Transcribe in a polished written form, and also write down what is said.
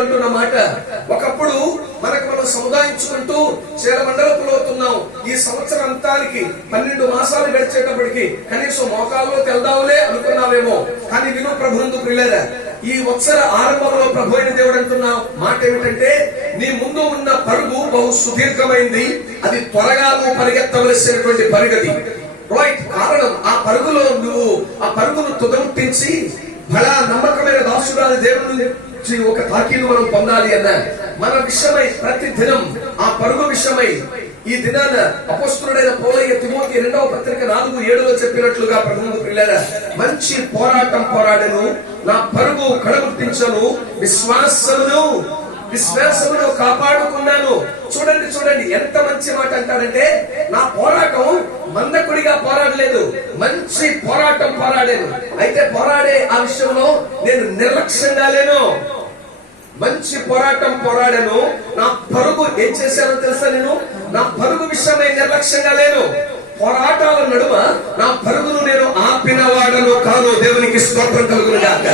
అంటున్న మాట. ఒకప్పుడు మనం సముదాయించుకుంటూ చీలమండలపులోతున్నాం. ఈ సంవత్సరం అంతానికి 12 మాసాలు గడిచేటప్పటికి కనీసం మోకాల్లో తెల్దావులే అనుకున్నావేమో. కానీ విను ప్రభునందు ప్రియులారా, ఈ వత్సర ఆరంభంలో ప్రభు అయిన దేవుడు అంటున్న మాట ఏమిటంటే, నీ ముందు ఉన్న పరుగు బహు సుదీర్ఘమైంది, అది త్వరగా నువ్వు పరిగెత్తవలసినటువంటి పరుగది. రైట్. కారణం, ఆ పరుగులో నువ్వు ఆ పరుగును తుదముట్టించి బలా నమ్మకమైన దాసురాలు దేవుని నుంచి ఒక తాకీదు మనం పొందాలి అన్న మన విషయమై ప్రతి దినం ఆ పరుగు విషయమై ఈ దినాన అపోస్తలుడైన పౌలయ్య తిమోతి 2వ పత్రిక 4:7 చెప్పినట్లుగా ప్రభువు ప్రియులారా, మంచి పోరాటం పోరాడెను, నా పరుగు కడముట్టించను, విశ్వాసమును కాపాడుకున్నాను. చూడండి ఎంత మంచి మాట అంటారంటే, నా పోరాటం మందకుడిగా పోరాడలేదు, మంచి పోరాటం పోరాడాను. అయితే పోరాడే ఆ విషయంలో నేను నిర్లక్ష్యంగా లేను. మంచి పోరాటం పోరాడాను. నా పరుగు ఏం చేశానో తెలుసా, నేను నా పరుగు విషయమై నిర్లక్ష్యంగా లేను. పోరాటాల నడుమ నా పరుగును నేను ఆపిన వాడను కాను. దేవునికి స్తోత్రం కలుగును గాక.